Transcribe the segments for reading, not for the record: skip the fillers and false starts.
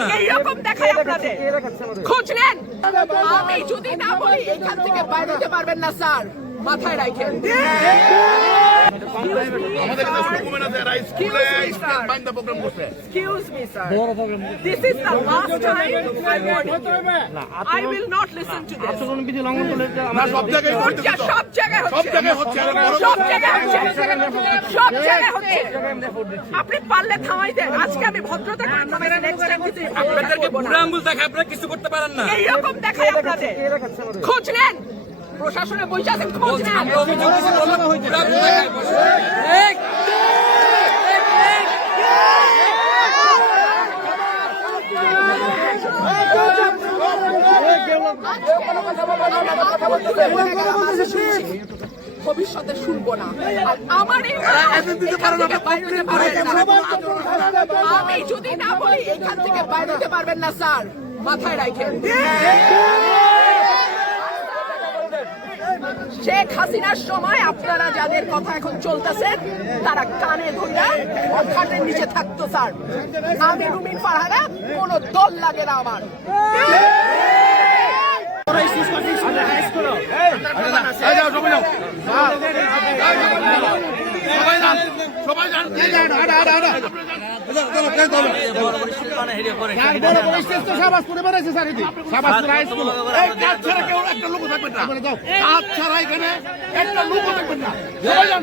না। এইরকম দেখায় আপনাদের খোঁজ নেন। আমি যদি না বলি এখান থেকে বাইরে যেতে পারবেন না স্যার, মাথায় রাখেন। আমাদের কাছে ডকুমেন্ট আছে এরা স্কুলে স্টেট বাইন দা প্রোগ্রাম করছে। Excuse me, sir. This is the last time I'm warning you. I will not listen to this. না সব জায়গায় করতে সব জায়গায় সব জায়গায় হচ্ছে সব জায়গায় হচ্ছে সব জায়গায় হচ্ছে। আপনি পারলে থামাই দেন। আজকে আমি ভদ্রতা করে থামাইছি, নেক্সট টাইম কিছু আপনাদেরকে বুড়া আঙ্গুল দেখায় আপনারা কিছু করতে পারেন না। এইরকম দেখায় আপনাদের খোঁজ নেন। প্রশাসনে বসে আছেন, খোঁজ নেন। আমরা অভিযোগ দিচ্ছি বুড়া আঙ্গুল দেখায় বসে। ভবিষ্যতে শুনবো না। আর আমার আমি যদি না বলি এখান থেকে বাইরে যেতে পারবেন না স্যার, মাথায় রাখেন। শেখ হাসিনার সময় আপনারা যাদের কথা এখন চলতেছেন তারা কানে ধরে খাটের নিচে থাকতো স্যার। আমি রুমিন ফারহানা, কোন দল লাগে না আমার। সবাই জান একটা লোক থাকবেন না, কাজ ছাড়া এখানে একটা লোক থাকবেন না। সবাই জান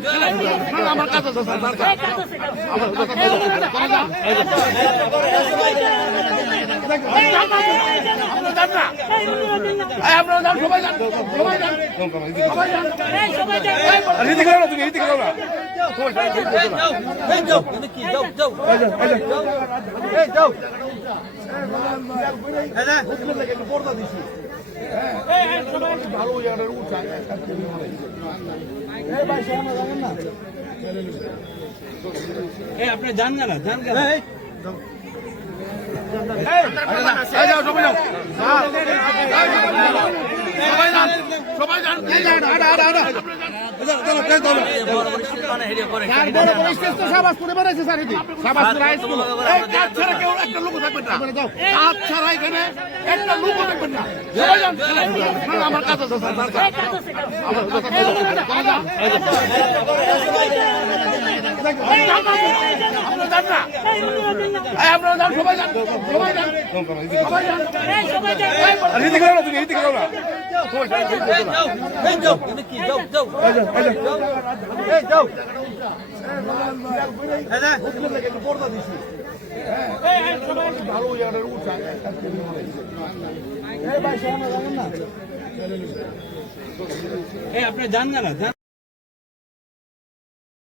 আমার কাছে আপনারা যান, সবাই যান, সবাই যান, সবাই যান, আপনি জান না জান সবাই যান, কাজ ছাড়া কেউ একটা লোক থাকবেন না, কাজ ছাড়া এখানে একটা লোক থাকবেন না। সবাই যান, আমার কাছে আপনারা যান, সবাই যান, সবাই যান, সবাই যান, আপনি জান না